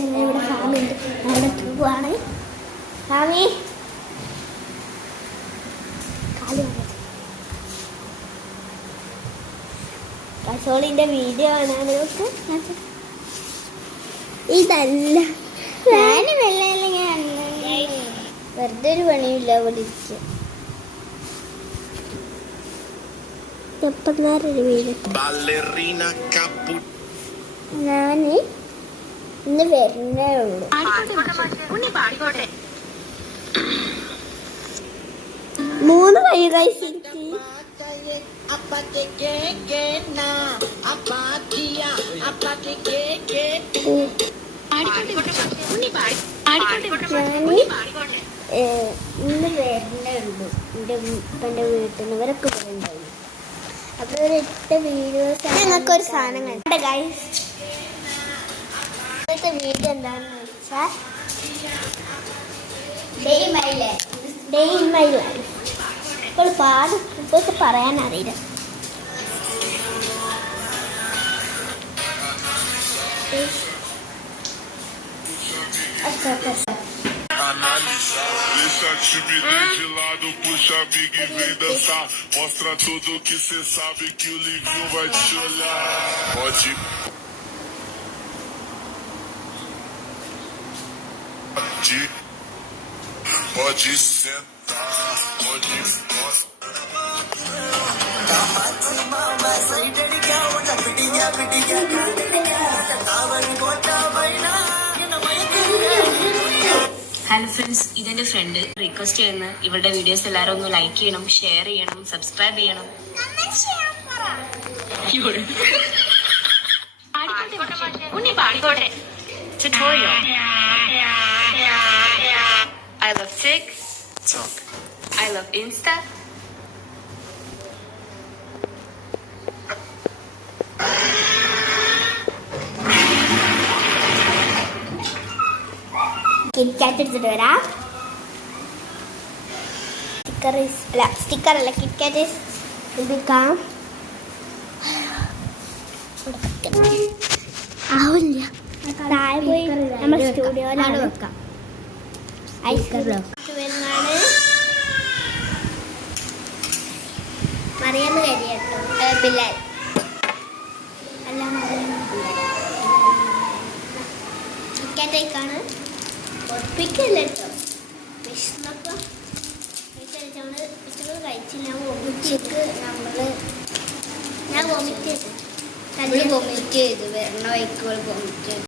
ഇവിടെ ഫാമി ഉണ്ട്. അവിടെ പോവാണ്. ഫാമി കസോളിന്റെ വീഡിയോ കാണാൻ ഇതല്ല ഞാൻ വെറുതെ ഒരു പണിയില്ല അവിടെ ഇരിക്കുക. എപ്പന്നേരം വീട് ഞാൻ ഇന്ന് വരുന്നേ ഉള്ളൂ. 3 കഴിച്ചു ഇന്ന് വരുന്നേ ഉള്ളൂ. എൻ്റെ ഉപ്പൻ്റെ വീട്ടിൽ നിന്ന് ഇവരൊക്കെ വരുന്നുണ്ടാവും. അപ്പോൾ ഒരിട്ട വീഡിയോസ് ഞങ്ങൾക്കൊരു സാധനം കണ്ട ഗൈസ്. ഇന്നത്തെ വീഡിയോ എന്താണെന്ന് വെച്ചാൽ ഡേ ഇൻ മൈ ലൈഫ്. ഇപ്പോൾ പാടും ഇപ്പോഴത്തെ പറയാനറിയില്ല. Deixa a timidez de lado, puxa a amiga e vem dançar. Mostra tudo que cê sabe que o Livinho vai te olhar. Pode sentar, pode hello friends, ഇതെന്റെ friend request ചെയ്യുന്ന ഇവരുടെ videos എല്ലാവരും ഒന്ന് like ചെയ്യണം, share ചെയ്യണം, subscribe ചെയ്യണം. I love TikTok. I love Insta. KitKat എടുത്തിട്ട് വരാം. സ്റ്റിക്കറല്ല കിറ്റ്കാറ്റ് എടുക്കാം. ആവില്ല, താഴെ പോയി നമ്മൾ സ്റ്റുഡിയോയിലാണ് വെക്കാം. വരുന്നാണ് മറിയാന്ന് കരി കേട്ടോ. ബിലാൽ അല്ല കിറ്റ്കാറ്റേക്കാണ്. ഒപ്പിക്കല്ല കേട്ടോ. വിശന്നപ്പോൾ കഴിച്ച് ഞാൻ വോമിറ്റ് ചെയ്തു. വരണ വൈക്കുകൾ വോമിറ്റ് ചെയ്തു.